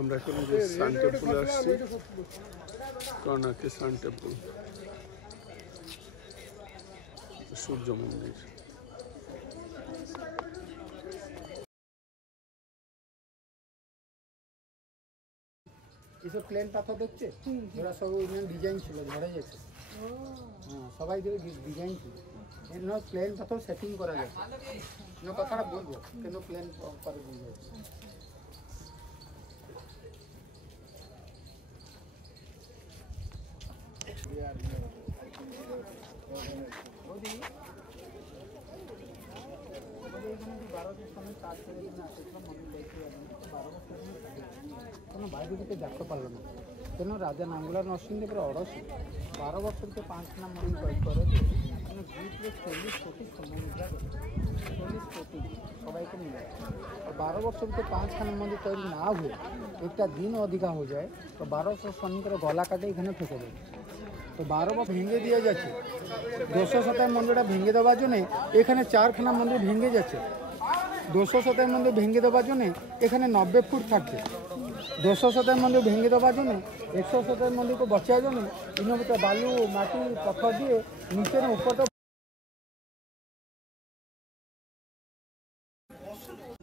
আমরা এখন যে সান টেম্পল আসছি, কর্ণাকে সান টেম্পল, সূর্য মন্দির। এসব প্লেন পাথর দেখছে, ওরা সব ডিজাইন ছিল, ঝরে গেছে। হ্যাঁ, সবাই ডিজাইন ছিল, এর প্লেন পাথর সেটিং করা গেছে। কথাটা বলবো কেন প্লেন করে দিয়ে যাচ্ছে। কোনো বাইরে দিকে দেখতে পারলো না, কেন রাজা নাঙ্গুলা নরসিংদেবের অড়সি 12 বছরকে 5খানা মন্দির তৈরি করে দিয়ে মানে গ্রুপে 40 কোটি মুদ্রা 40 কোটি সবাইকে মিলে। और 12 বছরকে 5খানা মন্দির তৈরি না হয়ে একটা দিন অধিকা হয়ে যায়, তো 1200 শনি করে গলা কাটে এখানে ফেঁকে দেয়। তো 12 বার ভেঙে দিয়ে যাচ্ছে। 227 মন্দিরটা ভেঙে দেওয়ার জন্যে এখানে 4খানা মন্দির ভেঙে যাচ্ছে। 227 মন্দির ভেঙে দেওয়ার জন্যে এখানে 90 ফুট থাকছে। 227 মন্দির ভেঙে দেওয়ার জন্য 127 মন্দিরকে বচার জন্য ইনোভিতে বালু মাটি পথর দিয়ে নিচের উপরটা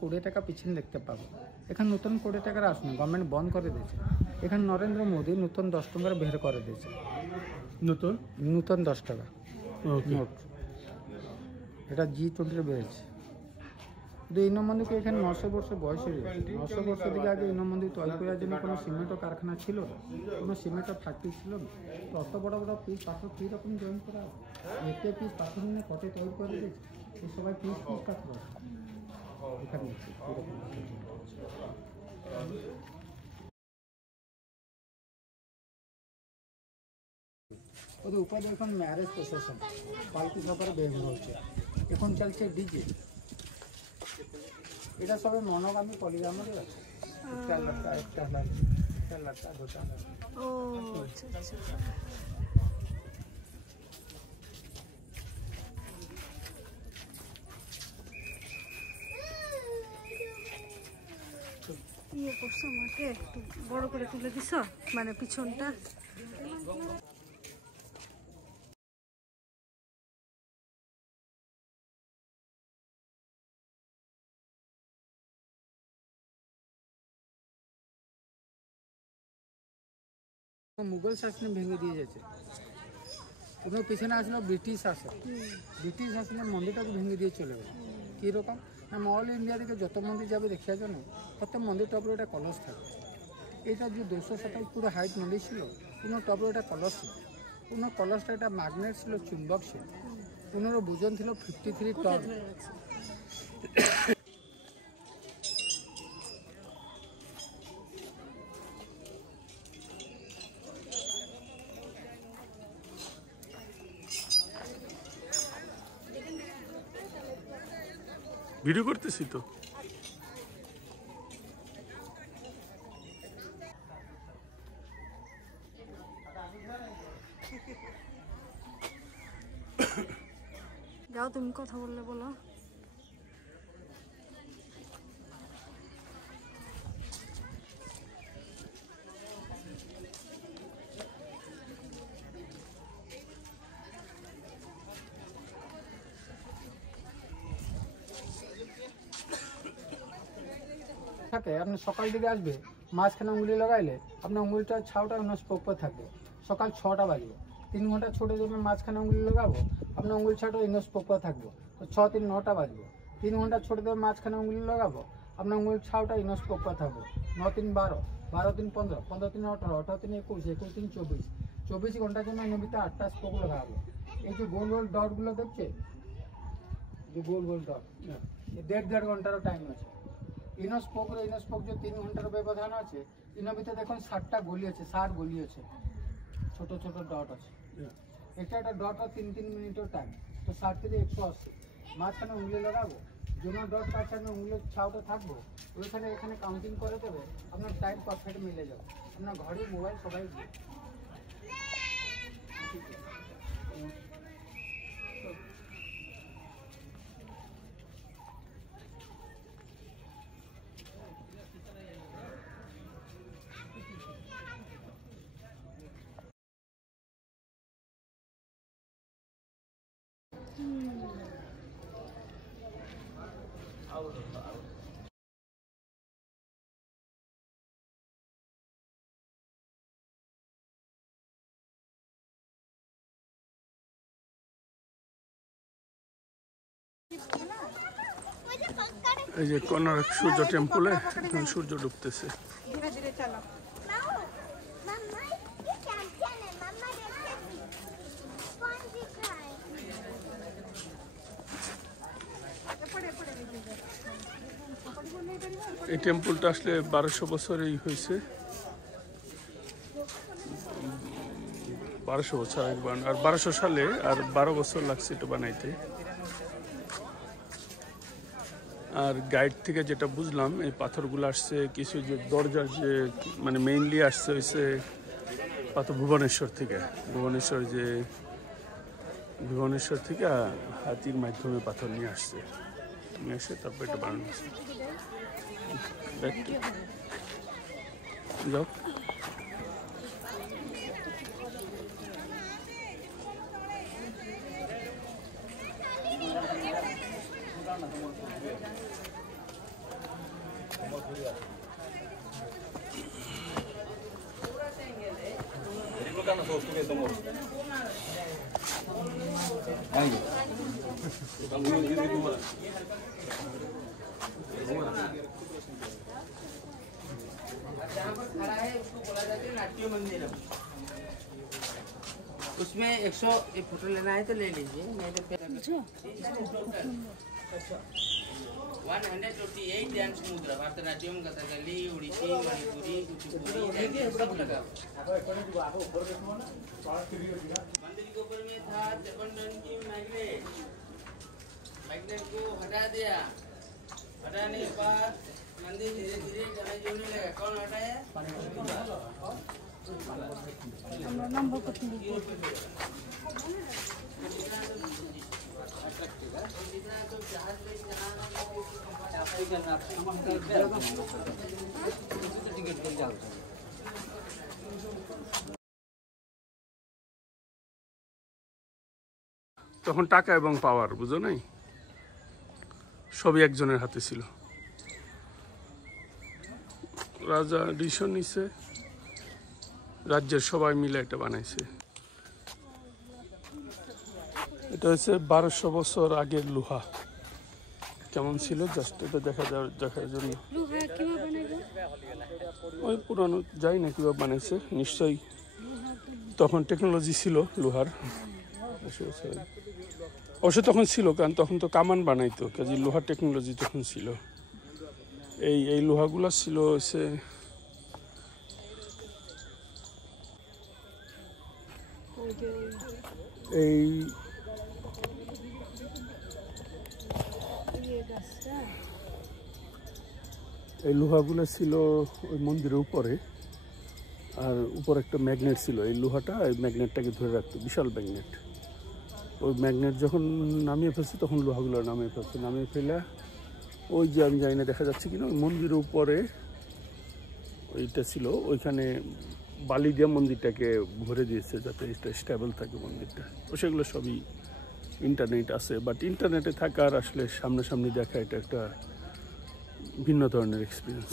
20 টাকা পিছনে দেখতে পাবো। এখানে নতুন 20 টাকার আসুন, গভর্নমেন্ট বন্ধ করে দিয়েছে। এখানে নরেন্দ্র মোদী নতুন 10 টাকার বের করে দিয়েছে। নতুন 10 টাকা নোট, এটা G20 বেড়েছে। কিন্তু ইনো মন্দিরকে এখানে 900 বছর বয়স হয়ে গেছে। 900 বছর থেকে আগে ইনো মন্দির তৈরি করার জন্য কোনো সিমেন্টও কারখানা ছিল না, কোনো সিমেন্টের ফ্যাক্টরি ছিল না। তো অত বড় বড় পিস পাথর কীরকম জয়েন করা হবে? এতে পিস পাথর নিয়ে কটে তৈরি করে দিয়েছে, এই সবাই পিস পাথর আছে এখানে। ওদের উপরে এখন ম্যারেজ প্রসেশন পালকি সবার বের হচ্ছে, এখন চলছে ডিজে। এটা সবে মনোগামী পলিগ্রামের আছে, একটা লড়কা একটা লড়কা দুটা। ও আচ্ছা আচ্ছা। ইয়ে করছো আমাকে একটু বড় করে তুলে দিছ, মানে পিছনটা। মুঘল শাসনে ভেঙে দিয়ে যাচ্ছে। ওগুলো পিছনে আসলে ব্রিটিশ শাসন, ব্রিটিশ শাসনে মন্দিরটাকে ভেঙে দিয়ে চলে গেল। কীরকম না, অল ইন্ডিয়া থেকে যত মন্দির যাবে দেখার জন্য প্রত্যেক মন্দির টপরে একটা কলস থাকে। এটা যে 227 পুরো হাইট মন্দির ছিল, কোনো টপরে একটা কলস ছিল। কোনো কলসটা একটা ম্যাগনেট ছিল, চুম্বক ছিল। পুনর ওজন ছিল 53 টন। ভিডিও করতেছি তো। যাও তুমি কথা বললে বলো। থাকে আপনি সকাল দিকে আসবে, মাঝখানে উঙ্গুলি লাগাইলে আপনার উঙ্গুলিটা ছাউটা স্পোক করে থাকবে। সকাল 6টা বাজবে, 3 ঘন্টা ছোটো জন্য মাঝখানে উঙ্গুলি লাগাবো, আপনার উঙ্গুলি ছাউটা স্পোক করে থাকবো। তো 6 3 9টা বাজবে, 3 ঘন্টা ছোটো দেবে মাঝখানে উঙ্গুলি লাগাবো, আপনার উঙ্গুলি ছাউটা স্পোক করে থাকবো। 9 3 12, 12 3 15, 15 3 18, 18 3 21, 21 3 24, 24 ঘন্টার জন্য এর ভিতরে 8টা স্পোক লাগাবো। এই যে গোল গোল ডটগুলো দেখছে, যে গোল গোল ডট, 1.5 ঘন্টারও টাইম আছে। ইনোস্পোক যে 3 ঘন্টার ব্যবধান আছে, ইনোর ভিতরে দেখুন 60টা গলি আছে, 60 গলি আছে, ছোট ছোট ডট আছে। একটা একটা ডট আর 3 মিনিটের টাইম, তো 60 থেকে 180। মাঝখানে উঙ্গলি লাগাবো, জন্য ডট পাচ্ছে উঙ্গলির ছাউটা থাকবো, ওইখানে এখানে কাউন্টিং করে দেবে, আপনার টাইম পারফেক্ট মিলে যাবে। আপনার ঘরে মোবাইল সবাই দিয়ে এই যে কোনারক সূর্য টেম্পলে সূর্য ডুবতেছে। ধীরে ধীরে চালাও। এই টেম্পলটা আসলে 1200 বছরেই হয়েছে, 1200 বছর আগে আর 1200 সালে আর 12 বছর লাগছে এটা বানাইতে। আর গাইড থেকে যেটা বুঝলাম এই পাথরগুলো আসছে কিছু যে দরজার যে মানে মেইনলি আসছে হয়েছে পাথর ভুবনেশ্বর থেকে। ভুবনেশ্বর থেকে হাতির মাধ্যমে পাথর নিয়ে আসছে, নিয়ে এসে তারপর এটা বানানো হচ্ছে। যাও उसमें 100 एक फोटो लेना है तो ले लीजिए, नहीं तो 128 डांस मुद्रा भरतनाट्यम, कथकली, ओडिसी, मणिपुरी, कुचिपुड़ी सब लगा। मंदिर के ऊपर में था 53 टन की मैग्नेट को हटा दिया। हटाने के बाद मंदिर धीरे धीरे ढलाई होने लगा। कौन हटाया? আমরা নম্বর করতে দিব। তখন টাকা এবং পাওয়ার বুঝো নাই, সবই একজনের হাতে ছিল। রাজা ডিসিশন নিছে, রাজ্যের সবাই মিলে এটা বানাইছে। এটা হচ্ছে 1200 বছর আগের লোহা। কেমন ছিল জাস্ট এটা দেখার জন্য। লোহা কিভাবে বানাইবে? ওই পুরানো যাই না কিভাবে বানাইছে, নিশ্চয়ই তখন টেকনোলজি ছিল লোহার। অবশ্য তখন ছিল, কারণ তখন তো কামান বানাইতো, কাজে লোহার টেকনোলজি তখন ছিল। এই লোহাগুলো ছিল হচ্ছে এই লোহাগুলো ছিল ওই মন্দিরের উপরে, আর উপর একটা ম্যাগনেট ছিল। এই লোহাটা এই ম্যাগনেটটাকে ধরে রাখতো, বিশাল ম্যাগনেট। ওই ম্যাগনেট যখন নামিয়ে ফেলছে তখন লোহাগুলো নামিয়ে ফেলে ওই যে আমি জানি না দেখা যাচ্ছে কিনা, ওই মন্দিরের উপরে ওইটা ছিল, ওইখানে বালি দিয়ে মন্দিরটাকে ভরে দিয়েছে যাতে এটা স্টেবল থাকে মন্দিরটা। ও সেগুলো সবই ইন্টারনেট আছে, বাট ইন্টারনেটে থাকার আসলে সামনাসামনি দেখা এটা একটা ভিন্ন ধরনের এক্সপিরিয়েন্স।